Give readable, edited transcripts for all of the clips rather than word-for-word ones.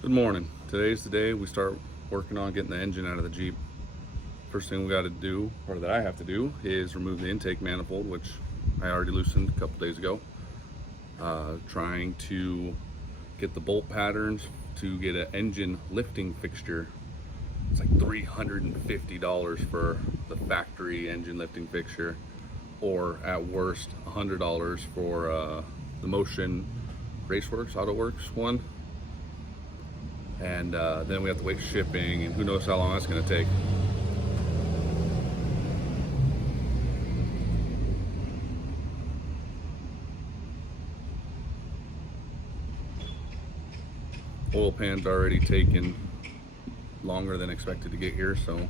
Good morning. Today's the day we start working on getting the engine out of the Jeep. First thing we got to do, or that I have to do, is remove the intake manifold, which I already loosened a couple days ago. Trying to get the bolt patterns to get an engine lifting fixture. It's like $350 for the factory engine lifting fixture, or at worst $100 for the Motion Raceworks AutoWorks one. And then we have to wait shipping, and who knows how long that's going to take. Oil pan's already taken longer than expected to get here, so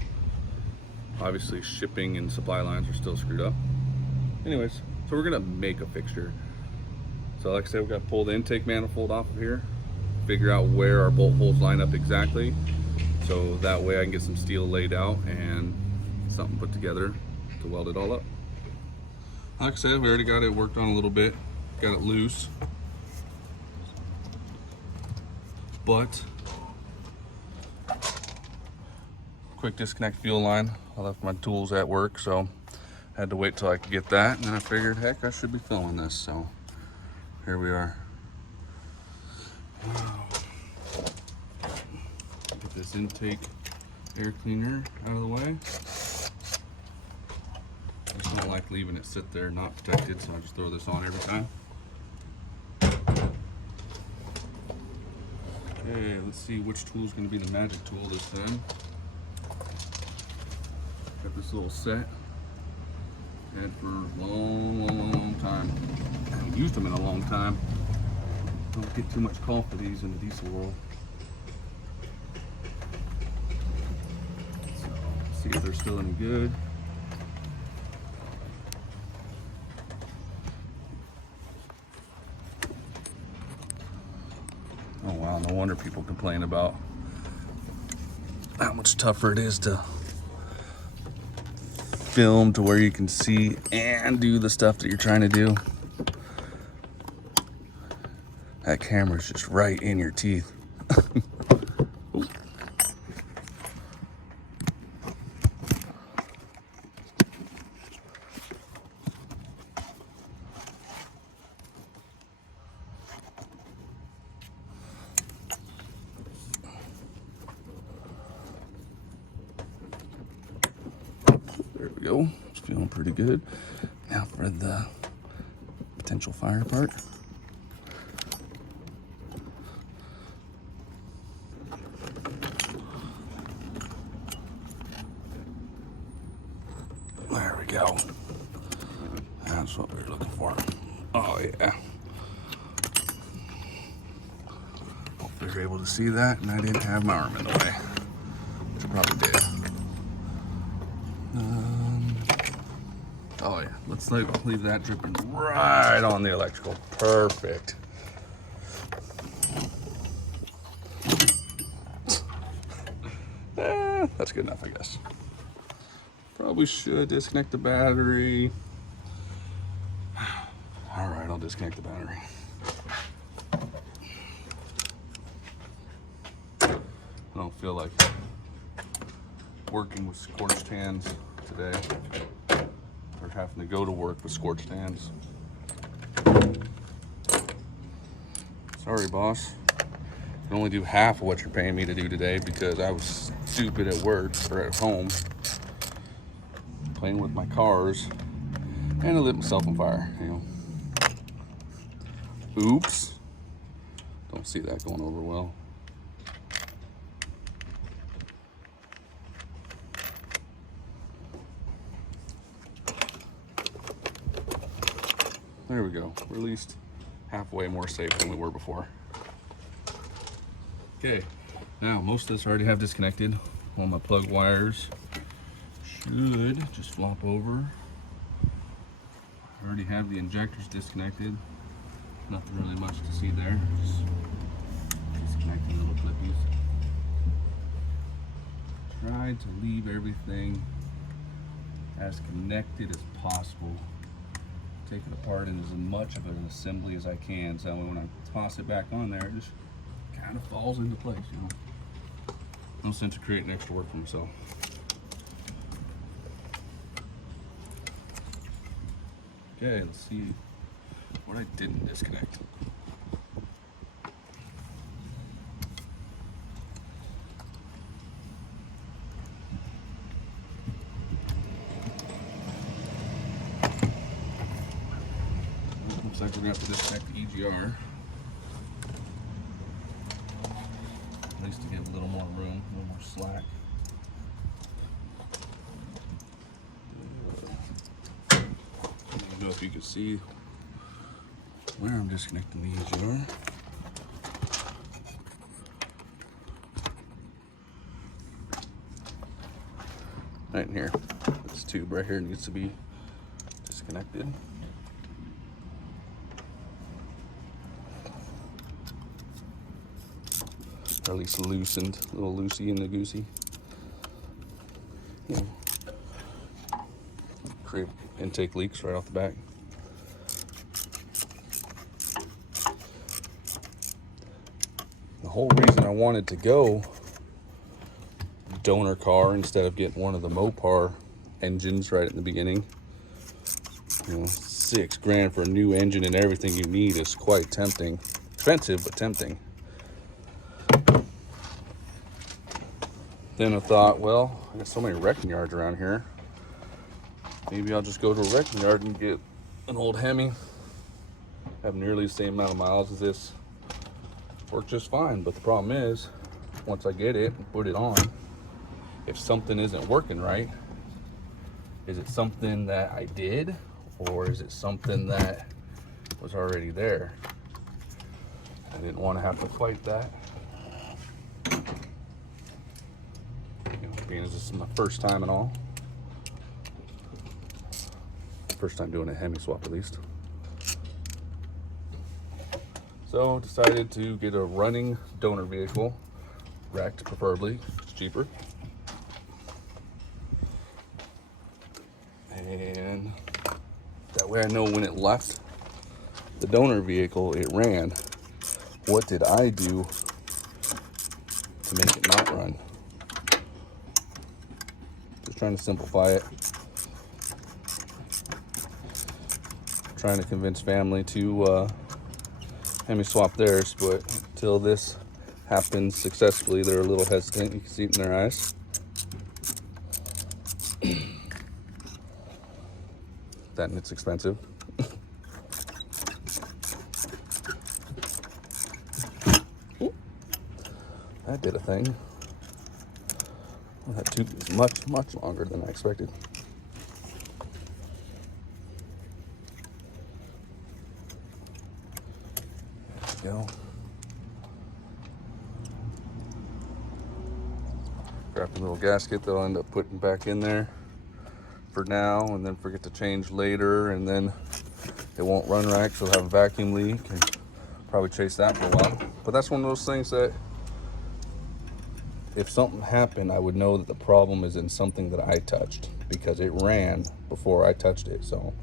obviously shipping and supply lines are still screwed up. Anyways, so we're gonna make a fixture. So like I said, we got to pull the intake manifold off of here, figure out where our bolt holes line up exactly, so that way I can get some steel laid out and something put together to weld it all up. Like I said, we already got it worked on a little bit, got it loose, but quick disconnect fuel line. I left my tools at work, so I had to wait till I could get that, and then I figured, heck, I should be filming this, so here we are. Get this intake air cleaner out of the way. I just don't like leaving it sit there not protected, so I just throw this on every time. Okay, let's see which tool is going to be the magic tool this time. Got this little set. Had for a long time. I haven't used them in a long time. Don't get too much call for these in the diesel world. So, see if they're still any good. Oh wow, no wonder people complain about how much tougher it is to film to where you can see and do the stuff that you're trying to do. That camera's just right in your teeth. There we go. It's feeling pretty good. Now for the potential fire part. There we go. That's what we were looking for. Oh yeah. Hopefully you're able to see that and I didn't have my arm in the way. Which I probably did. Oh yeah, let's leave that dripping right on the electrical. Perfect. That's good enough, I guess. Probably should disconnect the battery. All right, I'll disconnect the battery. I don't feel like working with scorched hands today, or having to go to work with scorched hands. Sorry, boss. I can only do half of what you're paying me to do today because I was stupid at work or at home playing with my cars and I lit myself on fire, you know. Oops. Don't see that going over well. There we go. We're at least halfway more safe than we were before. Okay, now most of this I already have disconnected. All my plug wires should just flop over. I already have the injectors disconnected. Nothing really much to see there. Just disconnecting little clippies. Tried to leave everything as connected as possible. Take it apart in as much of an assembly as I can, so when I toss it back on there, it just kind of falls into place, you know. No sense of creating extra work for myself. Okay, let's see what I didn't disconnect. Looks like we're gonna have to disconnect the EGR. At least to give a little more room, a little more slack. I don't know if you can see where I'm disconnecting the EGR. Right in here. This tube right here needs to be disconnected. Or at least loosened, a little loosey in the goosey. You know, create intake leaks right off the back. The whole reason I wanted to go donor car instead of getting one of the Mopar engines right at the beginning, you know, $6 grand for a new engine and everything you need is quite tempting. Expensive, but tempting. Then I thought, well, I got so many wrecking yards around here. Maybe I'll just go to a wrecking yard and get an old Hemi. Have nearly the same amount of miles as this. Work just fine, but the problem is, once I get it and put it on, if something isn't working right, is it something that I did, or is it something that was already there? I didn't want to have to fight that. Being as this is my first time and all. First time doing a Hemi swap at least. So decided to get a running donor vehicle, wrecked preferably, it's cheaper. And that way I know when it left the donor vehicle, it ran. What did I do to make it not run? Just trying to simplify it. Trying to convince family to Hemi swap theirs, but until this happens successfully, they're a little hesitant. You can see it in their eyes. That and it's expensive. That did a thing. Well, that tube is much, much longer than I expected. There we go. Grab a little gasket that I'll end up putting back in there for now, and then forget to change later, and then it won't run right, so it'll have a vacuum leak, and probably chase that for a while. But that's one of those things that if something happened, I would know that the problem is in something that I touched, because it ran before I touched it. So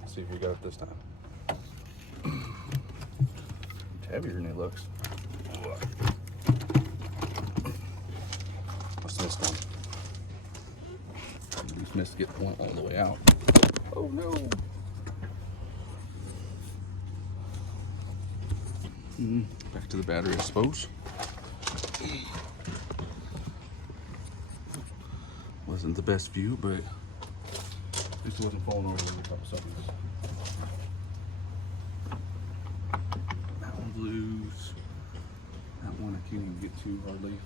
let's see if we got it this time. It's heavier than it looks. What's this one? I just missed to get one all the way out. Oh no. Back to the battery, I suppose. Wasn't the best view, but at least it wasn't falling over every couple seconds. That one's loose. That one I can't even get to hardly.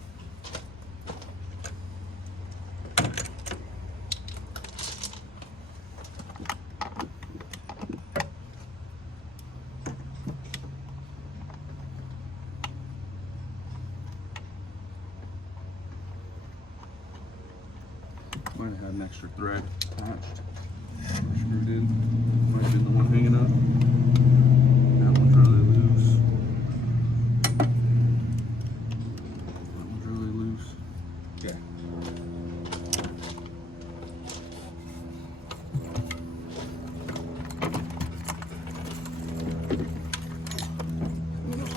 Might have had an extra thread attached. Screwed in. Might have been the one hanging up. That one's really loose. That one's really loose. Okay.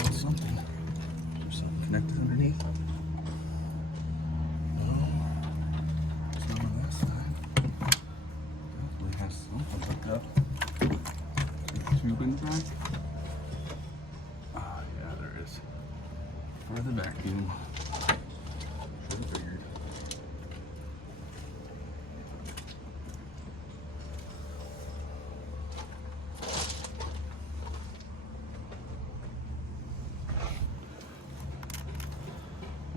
Let's connected underneath. No. Some on that side. Definitely has something hooked up. Tube in the back. Ah, yeah, there is. For the vacuum. Should have figured.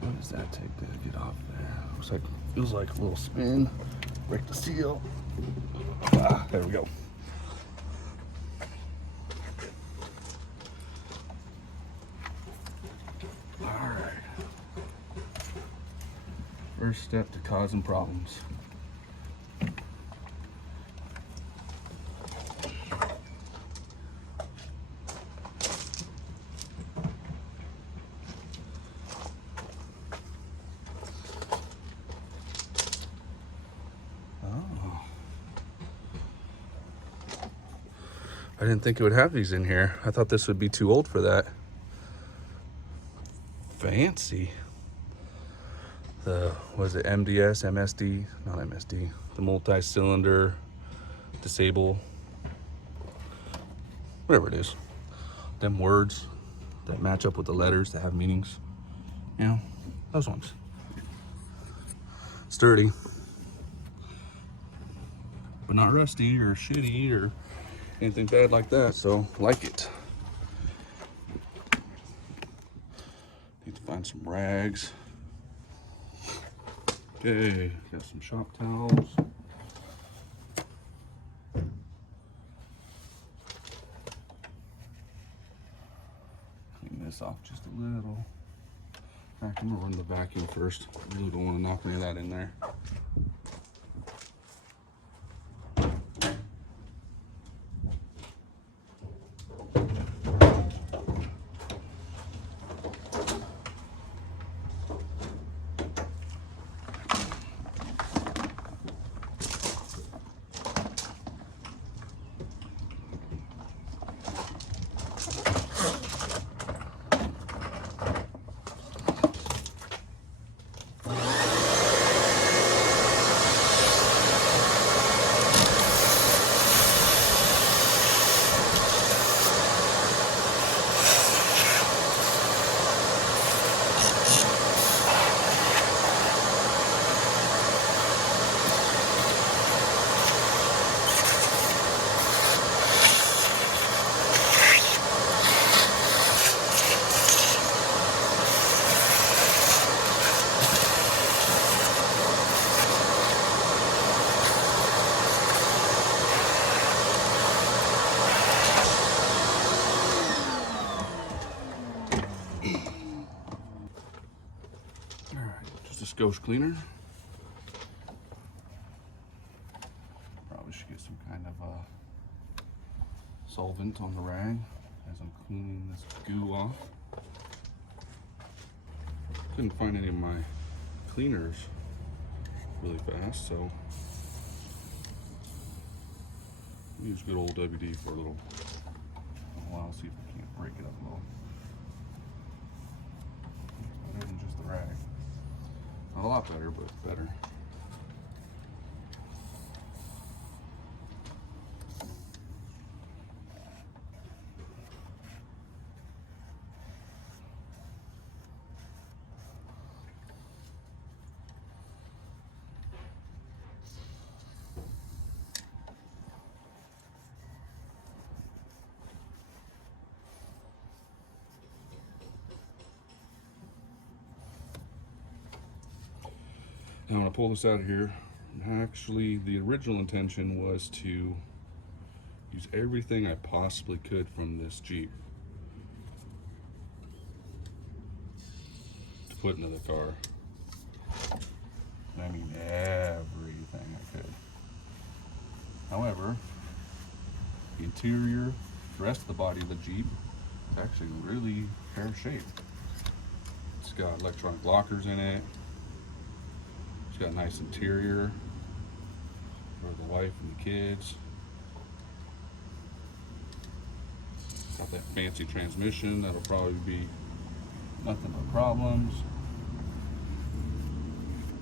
What does that take to get off there? Looks like, feels like a little spin. Break the seal. Ah, there we go. All right. First step to causing problems. I didn't think it would have these in here. I thought this would be too old for that. Fancy. The, was it MDS, MSD? Not MSD. The multi-cylinder, disable, whatever it is. Them words that match up with the letters that have meanings. You know, those ones. Sturdy. But not rusty or shitty or anything bad like that, so like it. Need to find some rags. Okay, got some shop towels. Clean this off just a little. In fact, I'm gonna run the vacuum first. I really don't want to knock any of that in there. Skosh cleaner. Probably should get some kind of solvent on the rag as I'm cleaning this goo off. Couldn't find any of my cleaners really fast, so use good old WD for a little while. See if I can't break it up a little. Better than just the rag. Not a lot better, but better. Now, when I pull this out of here, actually, the original intention was to use everything I possibly could from this Jeep to put into the car. I mean, everything I could. However, the interior, the rest of the body of the Jeep is actually really fair shape. It's got electronic lockers in it. It's got a nice interior for the wife and the kids. Got that fancy transmission that'll probably be nothing but problems.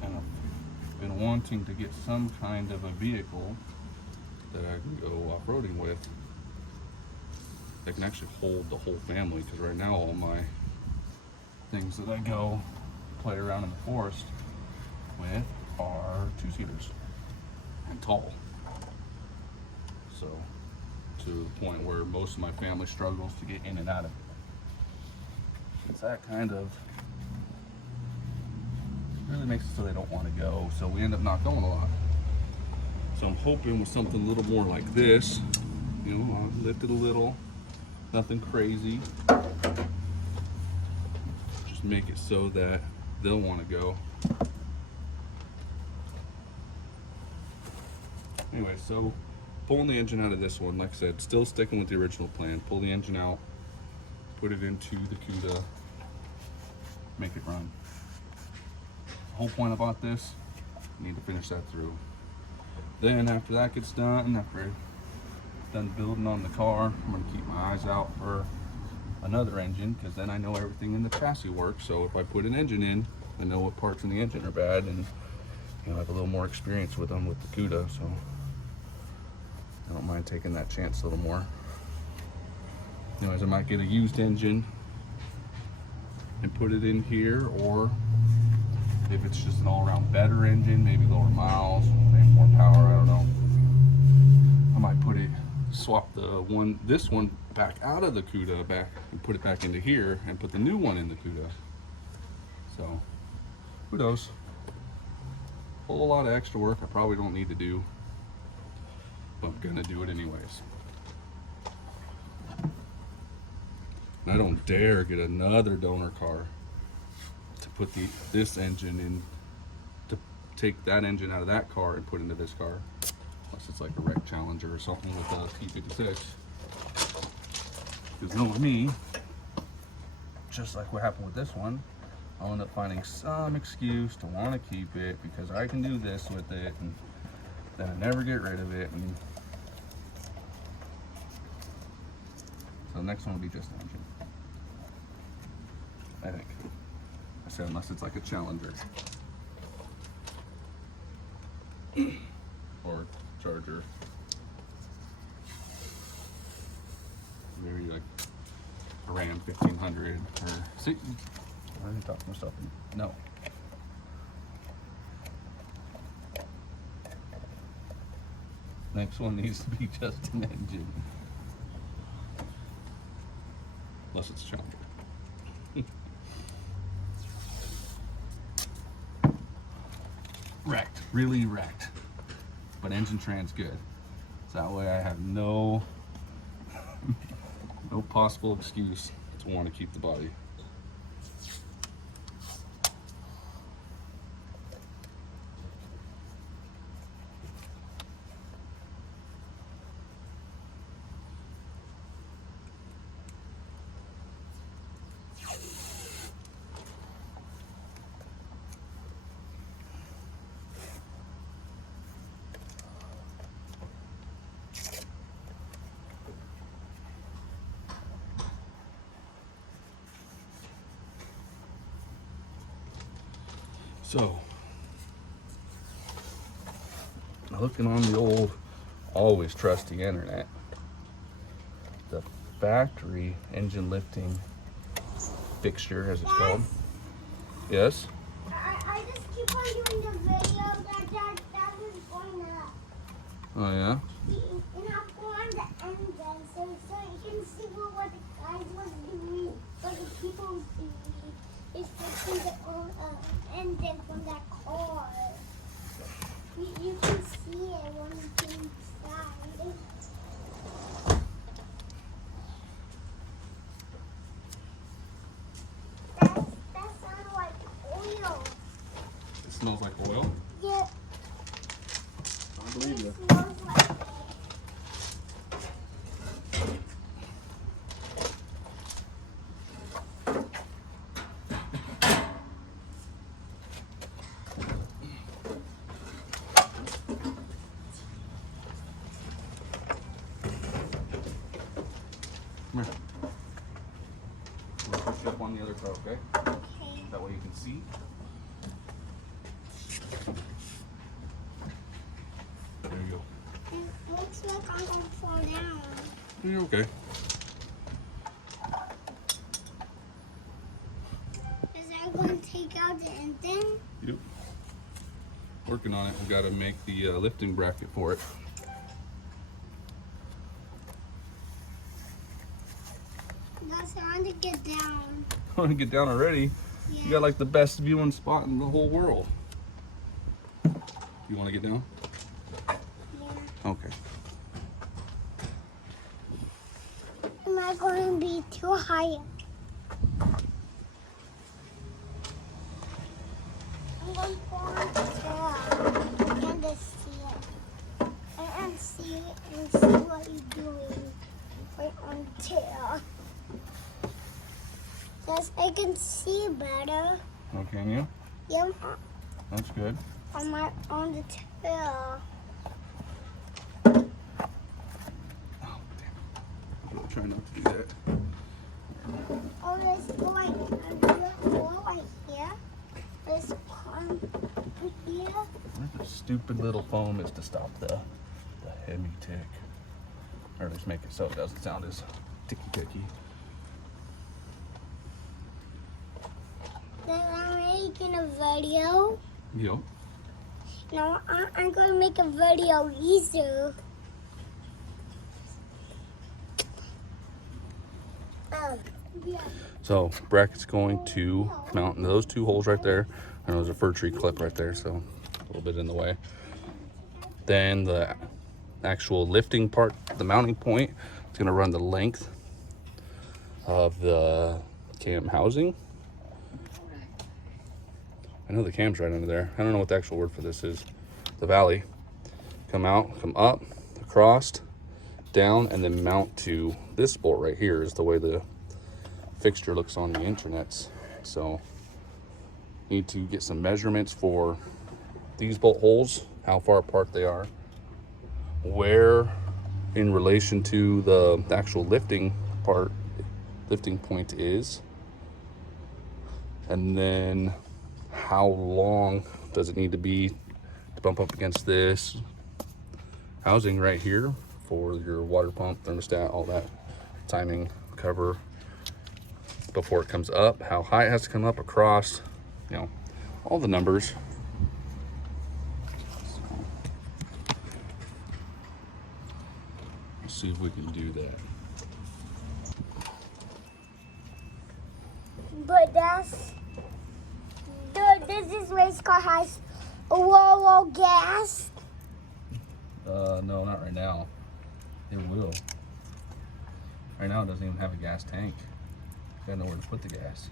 And I've been wanting to get some kind of a vehicle that I can go off-roading with that can actually hold the whole family, because right now all my things that I go play around in the forest with are two-seaters and tall. So to the point where most of my family struggles to get in and out of it. It's that kind of really makes it so they don't want to go, so we end up not going a lot. So I'm hoping with something a little more like this, you know, I'll lift it a little, nothing crazy, just make it so that they'll want to go. Anyway, so pulling the engine out of this one, like I said, still sticking with the original plan. Pull the engine out, put it into the Cuda, make it run. The whole point about this, I need to finish that through. Then after that gets done, after I'm done building on the car, I'm gonna keep my eyes out for another engine, because then I know everything in the chassis works. So if I put an engine in, I know what parts in the engine are bad, and you know, I have a little more experience with them with the Cuda, so I don't mind taking that chance a little more. Anyways, I might get a used engine and put it in here, or if it's just an all-around better engine, maybe lower miles, maybe more power, I don't know. I might swap this one back out of the Cuda back and put it back into here and put the new one in the Cuda. So, who knows? A whole lot of extra work I probably don't need to do, but I'm gonna do it anyways. And I don't dare get another donor car to put this engine in, to take that engine out of that car and put into this car, unless it's like a wreck Challenger or something with a T56. Because knowing me, just like what happened with this one, I'll end up finding some excuse to want to keep it because I can do this with it, and then I never get rid of it. And so the next one will be just the engine, I think. I said unless it's like a Challenger or Charger, maybe like a Ram 1500 or see. I didn't talk to myself. No. Next one needs to be just an engine, unless it's Challenger. Wrecked, really wrecked, but engine tran's good. So that way I have no possible excuse to want to keep the body. So, looking on the old, always trusty internet, the factory engine lifting fixture, as it's called. Yes? I just keep on doing the video that was going up. Oh yeah? And I'll go on the end then, so you can see what the guys was doing, what the people was doing. Is fixing the engine from that car. You can see it when it's inside. That sounds like oil. It smells like oil? Yeah. I believe you. It smells like Come here. you up on the other car, okay? Okay. That way you can see. There you go. It looks like I'm gonna fall down. You're okay. Is that going to take out the engine? Yep. Working on it. We got to make the lifting bracket for it. That's I want to get down. I want to get down already. Yeah. You got like the best viewing spot in the whole world. You want to get down? Yeah. Okay. Am I going to be too high? I'm going to fall on the tail and just see it. And see what you're doing right on the tail. Yes, I can see better. Oh, can you? Yep. That's good. On the tail. Oh, damn. I'll try not to do that. Oh, there's a hole right here. There's one here. Where the stupid little foam is to stop the Hemi tick. Or just make it so it doesn't sound as ticky-ticky. Then I'm making a video. Yep. No, I'm going to make a video easier. Yeah. So bracket's going to mount into those two holes right there, and there's a fir tree clip right there, so a little bit in the way. Then the actual lifting part, the mounting point, it's going to run the length of the cam housing. I know the cam's right under there. I don't know what the actual word for this is. The valley. Come out, come up, across, down, and then mount to this bolt right here is the way the fixture looks on the internets. So need to get some measurements for these bolt holes, how far apart they are, where in relation to the actual lifting point is, and then how long does it need to be to bump up against this housing right here for your water pump, thermostat, all that timing cover before it comes up, how high it has to come up across, you know, all the numbers. So, let's see if we can do that. But this race car has a whoa gas. No, not right now. It will. Right now it doesn't even have a gas tank. Gotta know where to put the gas.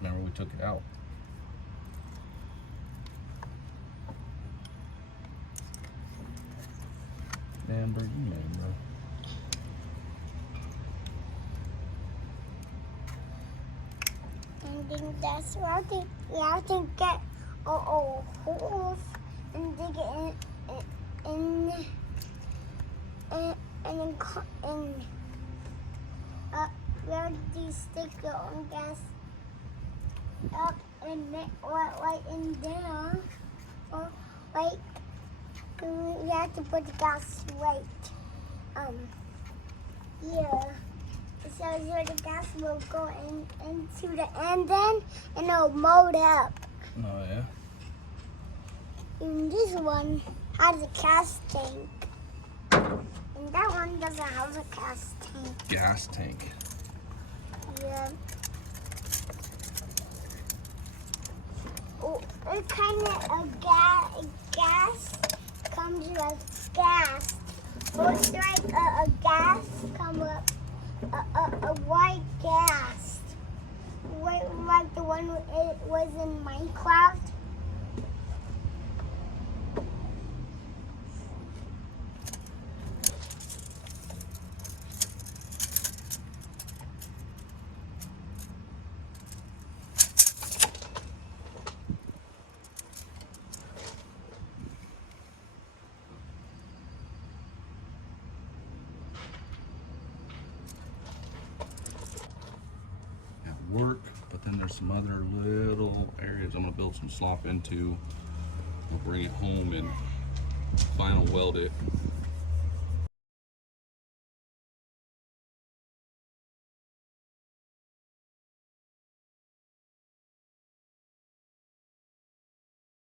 Remember, we took it out. Remember. And then that's where we have to get a hole and dig it in where do you stick your own gas up and right in there, or like we have to put the gas right here. So here the gas will go into the engine and it'll mold up. Oh yeah. And this one has a gas tank. And that one doesn't have a gas tank. Gas tank. Yeah. Oh, it's kind of a gas comes with gas. So it's like a gas come up, a white gas. Like the one it was in Minecraft. work, but then there's some other little areas I'm gonna build some slop into. I'll bring it home and final weld it